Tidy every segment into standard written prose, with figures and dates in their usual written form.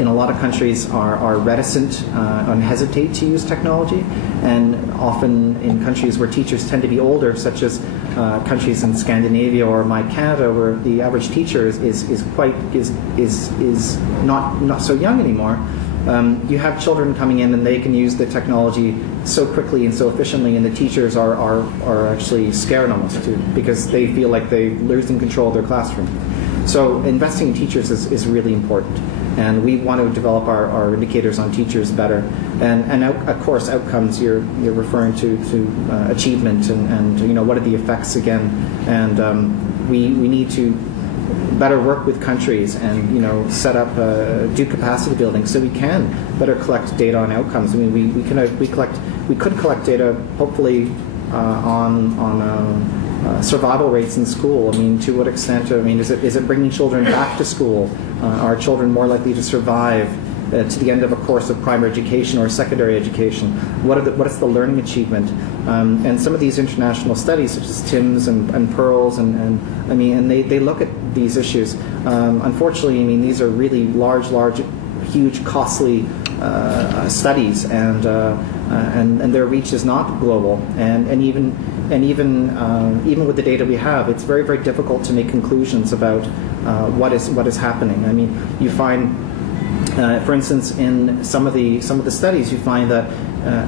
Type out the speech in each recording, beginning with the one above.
in a lot of countries are reticent and hesitate to use technology, and often in countries where teachers tend to be older, such as countries in Scandinavia or Canada, where the average teacher is not so young anymore. You have children coming in and they can use the technology so quickly and so efficiently, and the teachers are actually scared almost because they feel like they're losing control of their classroom. So investing in teachers is really important, and we want to develop our indicators on teachers better. And of course, outcomes you're referring to achievement and what are the effects again, and we need to better work with countries and set up do capacity building so we can better collect data on outcomes. I mean, we could collect data hopefully on survival rates in school. I mean, to what extent? I mean, is it bringing children back to school? Are children more likely to survive to the end of a course of primary education or secondary education? What is the learning achievement? And some of these international studies, such as TIMSS and PEARLS, and they look at these issues. Unfortunately, I mean, these are really large, huge, costly studies, and their reach is not global. And even with the data we have, it's very, very difficult to make conclusions about what is happening. I mean, you find, for instance, in some of the studies, you find that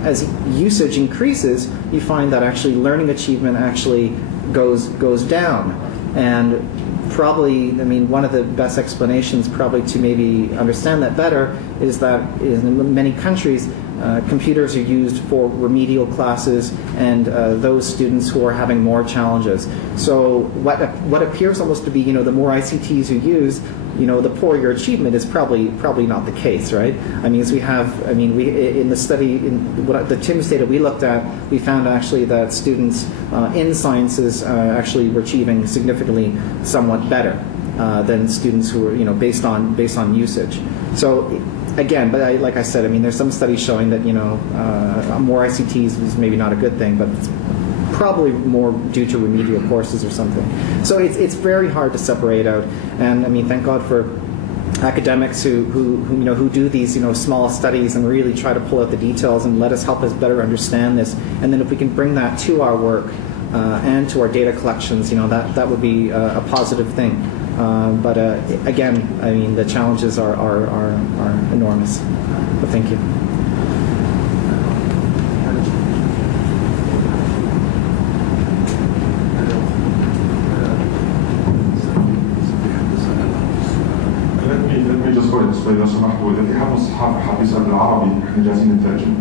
as usage increases, you find that actually learning achievement actually goes down. And probably, I mean, one of the best explanations probably to maybe understand that better is that in many countries, computers are used for remedial classes and those students who are having more challenges. So what appears almost to be, the more ICTs you use, the poorer your achievement is probably not the case, right? I mean, we in the study, in the TIMSS data we looked at, we found actually that students in sciences actually were achieving significantly somewhat better than students who were, based on usage. So again, but like I said, I mean, there's some studies showing that more ICTs is maybe not a good thing, but it's probably more due to remedial courses or something. So it's very hard to separate out. And I mean, thank God for academics who do these small studies and really try to pull out the details and help us better understand this. And then if we can bring that to our work and to our data collections, that would be a positive thing. But again, I mean, the challenges are enormous. But thank you. Let me just go ahead. لو سمحتوا إذا في حد مصحف حاب يسأل بالعربي إحنا جاهزين نترجم.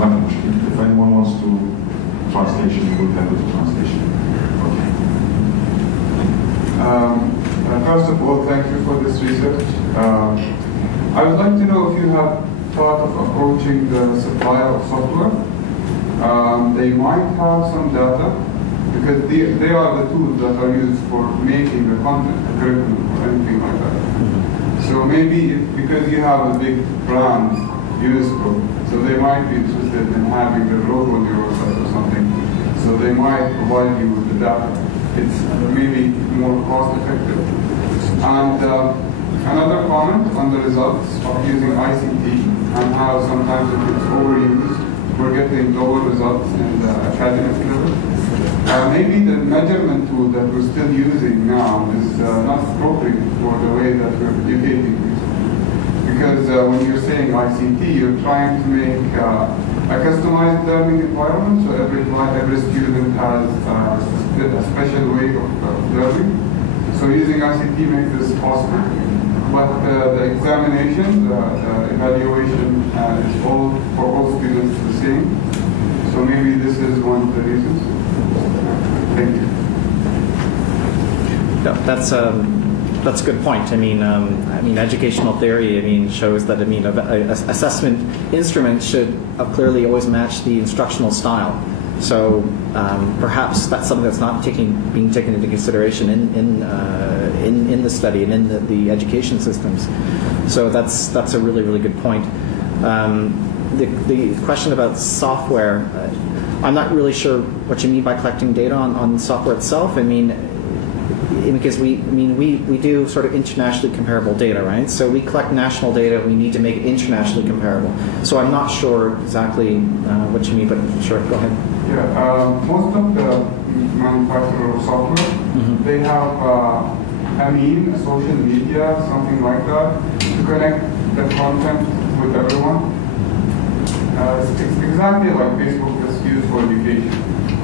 ما في مشكلة. If anyone wants to translation, we'll have the translation. First of all, thank you for this research. I would like to know if you have thought of approaching the supplier of software. They might have some data, because they are the tools that are used for making the content, the curriculum, or anything like that. So maybe because you have a big brand, UNESCO, so they might be interested in having the logo on your website or something. So they might provide you with the data. It's maybe more cost effective. And another comment on the results of using ICT and how sometimes if it's overused, we're getting lower results in the academic level. Maybe the measurement tool that we're still using now is not appropriate for the way that we're educating people. Because when you're saying ICT, you're trying to make a customized learning environment, so every student has a special way of learning. So using ICT makes this possible. But the examination, the evaluation is for all students the same. So maybe this is one of the reasons. Thank you. No, that's a good point. I mean, educational theory, shows that assessment instruments should clearly always match the instructional style. So perhaps that's something that's not being taken into consideration in the study and in the education systems. So that's a really, really good point. The question about software, I'm not really sure what you mean by collecting data on software itself. I mean, because we do sort of internationally comparable data, right? So we collect national data, we need to make it internationally comparable. So I'm not sure exactly what you mean, but sure, go ahead. Yeah, most of the manufacturers of software, they have a meme, a social media, something like that, to connect the content with everyone. It's exactly like Facebook is used for education.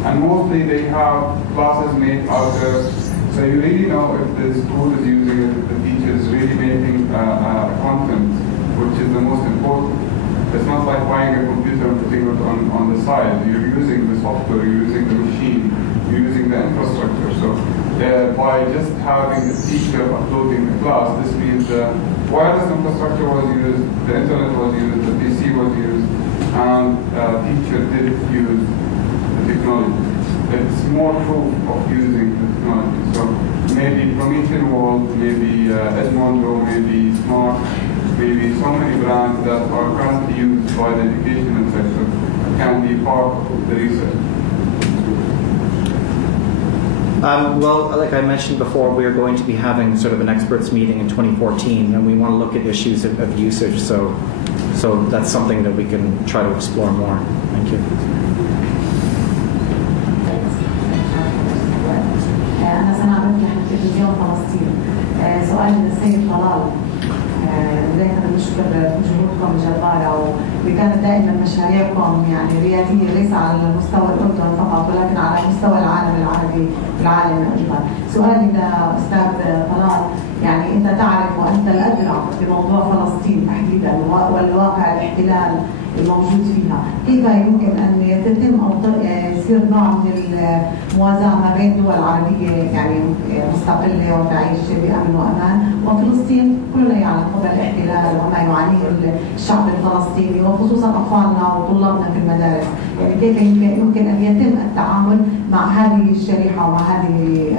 And mostly they have classes made out there, so you really know if the school is using it, if the teacher is really making content, which is the most important. It's not like buying a computer and putting it on the side. You're using the software, you're using the machine, you're using the infrastructure. So by just having the teacher uploading the class, this means the wireless infrastructure was used, the internet was used, the PC was used, and teacher did use the technology. It's more proof of using the technology. So maybe Promethean World, maybe Edmondo, maybe Smart, maybe so many brands that are currently used by the educational sector can be part of the research. Well, like I mentioned before, we are going to be having sort of an experts meeting in 2014, and we want to look at issues of usage. So that's something that we can try to explore more. Thank you. أنا سنعرف لحد تلفزيون فلسطين. سؤال للسيد طلال. بداية نشكر جهودكم الجبارة وكانت دائما مشاريعكم يعني ريادية ليس على مستوى الأردن فقط ولكن على مستوى العالم العربي والعالم أيضا. سؤالي لأستاذ طلال، يعني أنت تعرف وأنت الأدرى بموضوع فلسطين تحديدا والواقع الاحتلال الموجود فيها، كيف يمكن أن يتم أو يصير نوع من الموازنة ما بين دول عربية يعني مستقلة وتعيش بأمن وأمان، وفلسطين كلنا يعلم قبل الاحتلال وما يعانيه الشعب الفلسطيني وخصوصا أطفالنا وطلابنا في المدارس، يعني كيف يمكن أن يتم التعامل مع هذه الشريحة ومع هذه